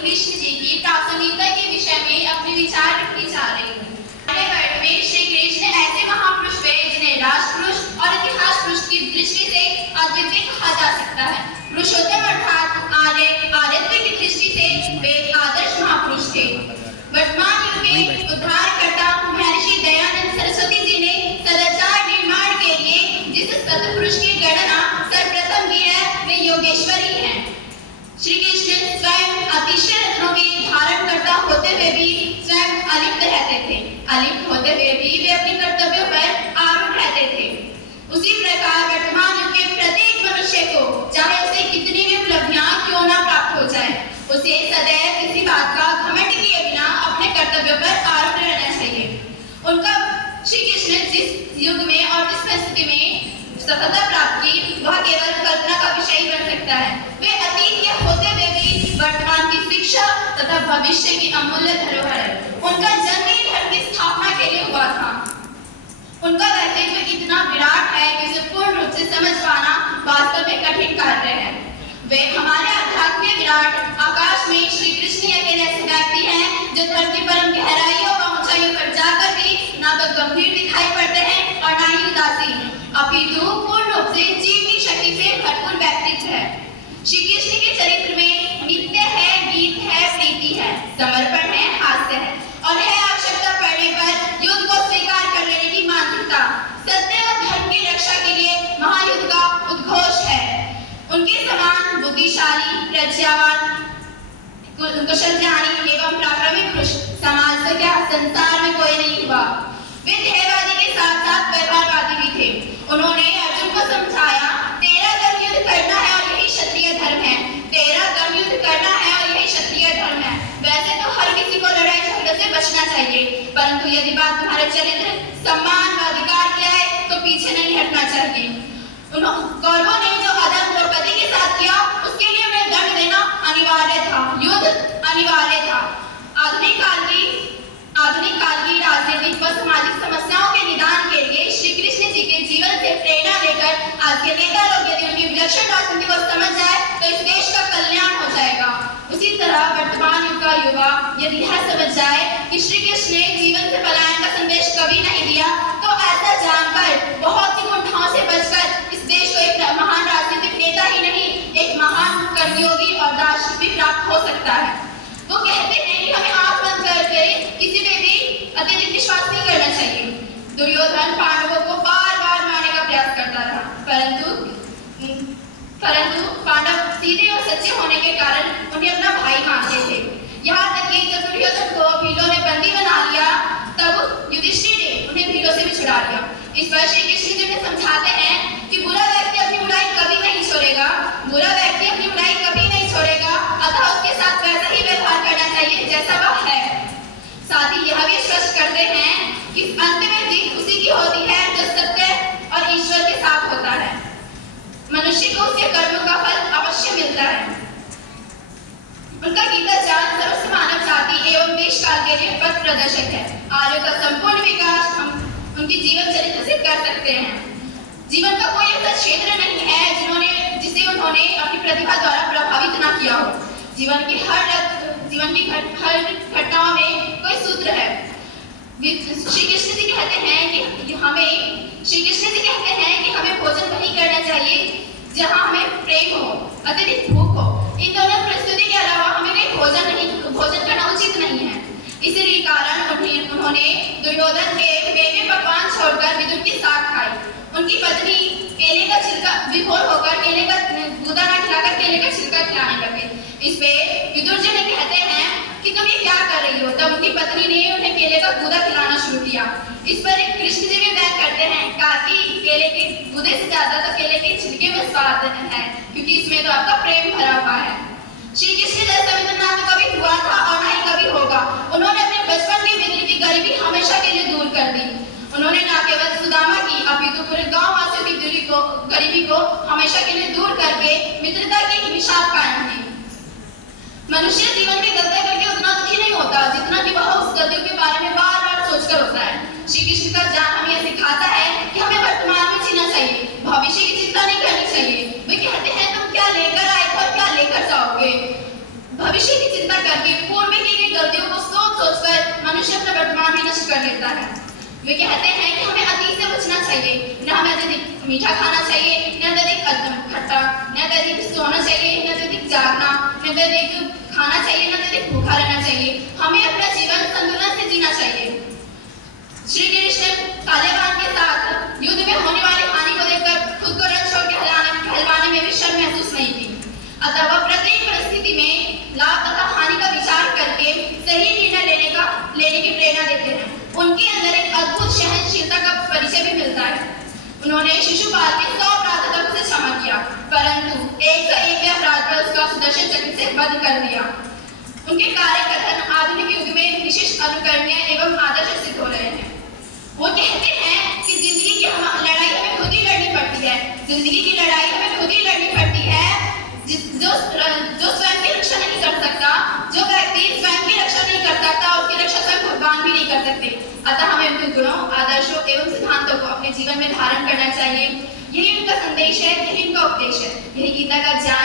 कृष्ण जी की प्रासंगिकता के विषय में अपने विचार रखने जा रही हूँ। वर्ड में श्री कृष्ण ऐसे महापुरुष हुए जिन्हें राष्ट्रपुरुष और इतिहास पुरुष की दृष्टि से अद्वितीय कहा जा सकता है। पुरुषोत्तम अर्थात आर्यत्व की दृष्टि से वे आदर्श महापुरुष थे। वर्तमान युग में उद्धारकर्ता महर्षि दयानंद सरस्वती जी ने सदाचार निर्माण के लिए जिस सत्पुरुष की गणना सर्वप्रथम की है वे योगेश्वर ही हैं। श्री कृष्ण स्वयं अतिशय रत्नों के धारण करता होते हुए भी स्वयं अलिप्त रहते थे। अलिप्त होते हुए भी वे अपने कर्तव्यों पर आरूढ़ रहते थे। उसी प्रकार वर्तमान युग के प्रत्येक मनुष्य को चाहे उसे कितनी भी उपलब्धियां क्यों ना प्राप्त हो जाए, उसे सदैव किसी बात का घमंड किए बिना अपने कर्तव्यों पर आरूढ़ रहना चाहिए। उनका श्री कृष्ण जिस युग में और जिस परिस्थिति में सफलता प्राप्त की वह केवल कल्पना का विषय बन सकता है। वे अतीत के होते हुए भी वर्तमान की शिक्षा तथा भविष्य की अमूल्य धरोहर है। उनका जन्म ही धर्म की स्थापना के लिए हुआ था। उनका व्यक्तित्व इतना विराट है कि उसे पूर्ण रूप से समझ पाना वास्तव में कठिन कार्य है। वे हमारे आध्यात्मिक विराट आकाश में श्री कृष्ण अकेले ऐसे व्यक्ति हैं जो धरती परम गहराइयों व ऊंचाइयों पर जाकर भी ना तो गंभीर दिखाई पड़ते हैं और ना ही उदासीन, अपितु पूर्ण रूप से जीवनी शक्ति से भरपूर व्यक्तित्व है। श्री कृष्ण के चरित्र में नित्य है, गीत है, प्रीति है, समर्पण है, हास्य है और है आवश्यकता पड़ने पर युद्ध को स्वीकार कर लेने की मानसिकता। सत्य और धर्म की रक्षा के लिए महायुद्ध का उद्घोष है। उनके समान बुद्धिशाली, प्रज्ञावान, कुशल ज्ञानी एवं पराक्रमी पुरुष समाज से क्या संसार में कोई नहीं हुआ। वे ध्येयवादी के साथ साथ व्यवहारवादी भी थे। उन्होंने अर्जुन को समझाया, तेरा कर्म युद्ध करना है और यही क्षत्रिय धर्म है। तेरा कर्म युद्ध करना है और यही क्षत्रिय धर्म है। वैसे तो हर किसी को लड़ाई झगड़े से बचना चाहिए, परंतु यदि बात तुम्हारे चरित्र, सम्मान व अधिकार की आए तो पीछे नहीं हटना चाहिए। कौरवों ने जो अधर्म द्रौपदी के साथ किया उसके लिए उन्हें दंड देना अनिवार्य था, युद्ध अनिवार्य था। आधुनिक काल की राजनीतिक व सामाजिक समस्याओं के निदान के लिए श्री कृष्ण जी के जीवन से प्रेरणा लेकर आज के नेता लोग यदि उनकी विलक्षण राजनीति को समझ जाए तो इस देश का कल्याण हो जाएगा। उसी तरह वर्तमान युग का युवा यदि यह समझ जाए कि श्री कृष्ण ने जीवन से पलायन का संदेश कभी नहीं दिया तो ऐसा जानकर बहुत सी कुंठाओं से बचकर इस देश को एक महान राजनीतिक नेता ही नहीं, एक महान कर्मयोगी और दार्शनिक भी प्राप्त हो सकता है। वो कहते हैं कि हमें आंख बंद करके किसी पे भी अत्यधिक विश्वास नहीं करना चाहिए। दुर्योधन पांडवों को बार-बार मारने का प्रयास करता था, परंतु पांडव सीधे और सच्चे होने के कारण उन्हें अपना भाई मानते थे। यहाँ तक कि जब दुर्योधन को भीलों ने बंदी बना लिया तब युधिष्ठिर ने उन्हें भीलों से भी छुड़ा लिया। इस पर श्री कृष्ण जी ने समझाते हैं कि बुरा व्यक्ति अपनी बुराई कभी नहीं छोड़ेगा, बुरा व्यक्ति अपनी बुराई कभी नहीं छोड़ेगा, अतः उसके साथ वैसा ही व्यवहार करना चाहिए जैसा वह है। साथ ही यह भी स्पष्ट करते हैं कि अंत में जीत उसी की होती है जो सत्य और ईश्वर के साथ होता है। मनुष्य को उसके कर्मों का फल अवश्य मिलता है। उनका गीता ज्ञान सर्वस्व मानव जाति एवं देश काल के लिए पथ प्रदर्शक है। आर्यों का संपूर्ण विकास हम उनकी जीवन चरित्र से कर सकते हैं। जीवन का कोई ऐसा क्षेत्र नहीं है जिसे उन्होंने अपनी प्रतिभा द्वारा प्रभावित न किया हो। जीवन की हर घटनाओं में कोई सूत्र है। श्री कृष्ण जी कहते हैं कि हमें भोजन वही करना चाहिए जहाँ हमें प्रेम हो, अत्यधिक भूख हो। इन दोनों परिस्थिति के अलावा हमें भोजन करना उचित नहीं है। इसी कारण उन्होंने दुर्योधन के मेवे पकवान छोड़कर विदुर की साग खाई। उनकी पत्नी केले का छिलका विभोर होकर केले का गूदा न खिलाकर केले का छिलका खिलाने लगे। इस पे विदुर जी ने कहते हैं कि तुम ये क्या कर रही हो? तब उनकी पत्नी ने उन्हें केले का गूदा खिलाना शुरू किया। इस पर कृष्ण जी भी व्यक्त करते हैं कि केले के गूदे से ज्यादा तो केले के छिलके में स्वाद है, क्योंकि इसमें तो आपका प्रेम भरा हुआ है। श्री कृष्ण जैसा मित्र ना तो कभी हुआ था और ना ही कभी होगा। उन्होंने अपने बचपन की मित्र की गरीबी हमेशा के लिए दूर कर दी। उन्होंने न केवल सुदामा की अपितु पूरे गांव वासियों की गरीबी को हमेशा के लिए दूर करके मित्रता की मिसाल कायम की। मनुष्य जीवन में गलतियां करके उतना दुखी नहीं होता जितना कि वह उस गलतियों के बारे में बार-बार सोचकर होता है। श्री कृष्ण का ज्ञान हमें यह सिखाता है कि हमें वर्तमान में जीना चाहिए, भविष्य की चिंता नहीं करनी चाहिए। वे कहते हैं तुम क्या लेकर आए थे और क्या लेकर जाओगे। भविष्य की चिंता करके पूर्व में की गई गलतियों को सोचकर मनुष्य अपना वर्तमान भी नष्ट कर लेता है। वे कहते हैं कि हमें अतीत से बचना चाहिए, न हमें अत्यधिक मीठा खाना चाहिए, न अत्यधिक खट्टा, न अत्यधिक सोना चाहिए, न अत्यधिक जागना, न अत्यधिक खाना चाहिए, न अत्यधिक भूखा रहना चाहिए। हमें अपना जीवन संतुलन से जीना चाहिए। श्री कृष्ण तालिबान के साथ युद्ध में होने वाली हानि को देखकर खुद को रण छोड़ के कहलवाने में भी शर्म महसूस नहीं की। अतः वह प्रत्येक परिस्थिति में लाभ तथा हानि का विचार करके सही निर्णय लेने की प्रेरणा देते हैं। उनके अंदर एक अद्भुत सहनशीलता का परिचय भी मिलता है। उन्होंने शिशुपाल के 100 अपराध तक उसे क्षमा किया, परंतु एक अपराध पर उसका सुदर्शन चक्र से वध कर दिया। उनके कार्य कथन आधुनिक युग में विशिष्ट अनुकरणीय एवं आदर्श सिद्ध हो रहे हैं। वो कहते हैं कि जिंदगी की लड़ाई हमें खुद ही लड़नी पड़ती है। जिंदगी की लड़ाई हमें खुद ही लड़नी पड़ती है। जो स्वयं की रक्षा नहीं कर सकता, जो व्यक्ति स्वयं की रक्षा नहीं कर सकता, उसकी रक्षा स्वयं भगवान भी नहीं कर सकते। अतः हमें उनके गुणों, आदर्शों एवं सिद्धांतों को अपने जीवन में धारण करना चाहिए। यही उनका संदेश है, यही उनका उपदेश है, यही गीता का ज्ञान